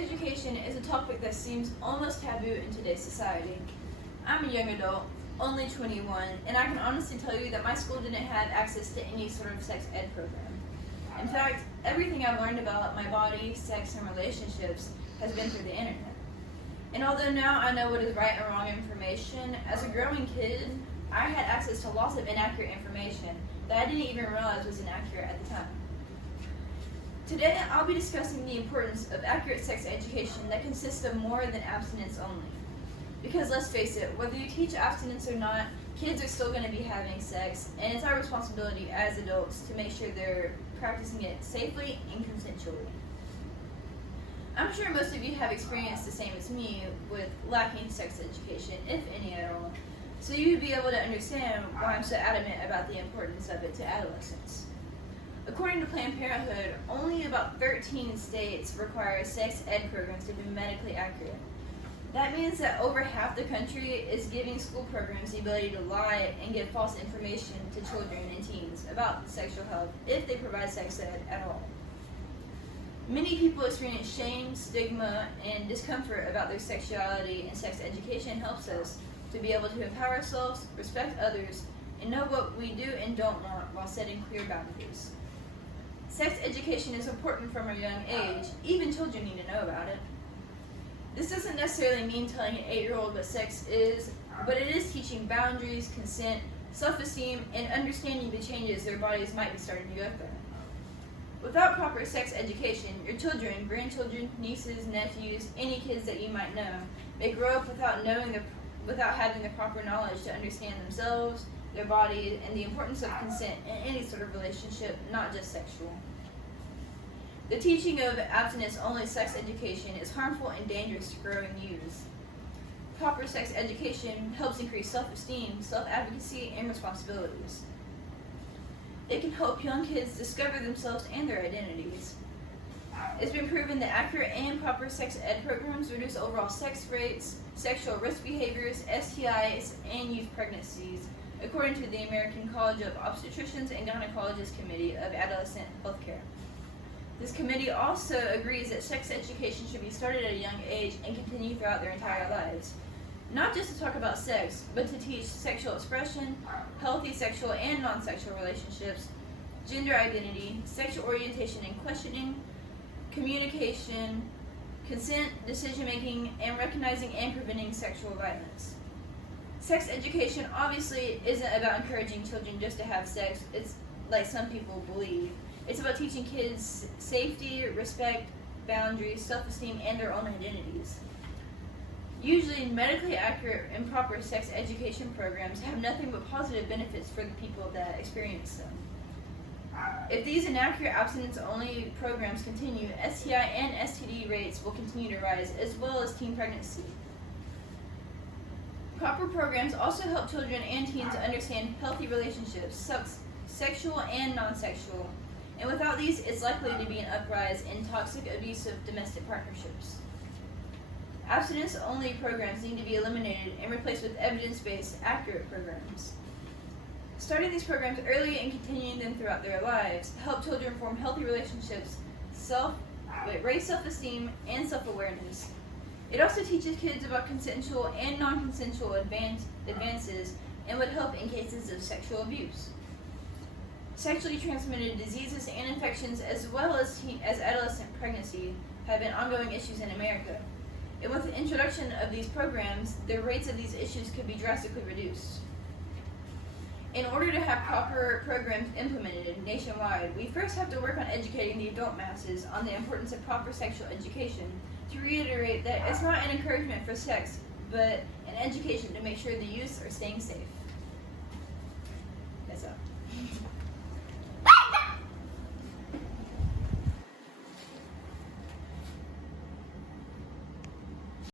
education is a topic that seems almost taboo in today's society. I'm a young adult, only 21, and I can honestly tell you that my school didn't have access to any sort of sex ed program. In fact, everything I've learned about my body, sex, and relationships has been through the internet. And although now I know what is right and wrong information, as a growing kid, I had access to lots of inaccurate information that I didn't even realize was inaccurate at the time. Today, I'll be discussing the importance of accurate sex education that consists of more than abstinence only. Because let's face it, whether you teach abstinence or not, kids are still going to be having sex, and it's our responsibility as adults to make sure they're practicing it safely and consensually. I'm sure most of you have experienced the same as me with lacking sex education, if any at all, so you'd be able to understand why I'm so adamant about the importance of it to adolescents. According to Planned Parenthood, only about 13 states require sex ed programs to be medically accurate. That means that over half the country is giving school programs the ability to lie and give false information to children and teens about sexual health if they provide sex ed at all. Many people experience shame, stigma, and discomfort about their sexuality, and sex education helps us to be able to empower ourselves, respect others, and know what we do and don't want while setting clear boundaries. Sex education is important from a young age. Even children need to know about it. This doesn't necessarily mean telling an 8-year-old what sex is, but it is teaching boundaries, consent, self-esteem, and understanding the changes their bodies might be starting to go through. Without proper sex education, your children, grandchildren, nieces, nephews, any kids that you might know, may grow up without having the proper knowledge to understand themselves, their body, and the importance of consent in any sort of relationship, not just sexual. The teaching of abstinence-only sex education is harmful and dangerous to growing youths. Proper sex education helps increase self-esteem, self-advocacy, and responsibilities. It can help young kids discover themselves and their identities. It's been proven that accurate and proper sex ed programs reduce overall sex rates, sexual risk behaviors, STIs, and youth pregnancies, according to the American College of Obstetricians and Gynecologists Committee of Adolescent Healthcare. This committee also agrees that sex education should be started at a young age and continue throughout their entire lives. Not just to talk about sex, but to teach sexual expression, healthy sexual and non-sexual relationships, gender identity, sexual orientation and questioning, communication, consent, decision-making, and recognizing and preventing sexual violence. Sex education obviously isn't about encouraging children just to have sex, it's like some people believe. It's about teaching kids safety, respect, boundaries, self-esteem, and their own identities. Usually, medically accurate and proper sex education programs have nothing but positive benefits for the people that experience them. If these inaccurate abstinence-only programs continue, STI and STD rates will continue to rise, as well as teen pregnancy. Proper programs also help children and teens understand healthy relationships, sexual and non-sexual, and without these, it's likely to be an uprise in toxic, abusive domestic partnerships. Abstinence-only programs need to be eliminated and replaced with evidence-based, accurate programs. Starting these programs early and continuing them throughout their lives help children form healthy relationships, raise self-esteem, and self-awareness. It also teaches kids about consensual and non-consensual advances and would help in cases of sexual abuse. Sexually transmitted diseases and infections, as well as adolescent pregnancy, have been ongoing issues in America. And with the introduction of these programs, the rates of these issues could be drastically reduced. In order to have proper programs implemented nationwide, we first have to work on educating the adult masses on the importance of proper sexual education, to reiterate that it's not an encouragement for sex, but an education to make sure the youths are staying safe.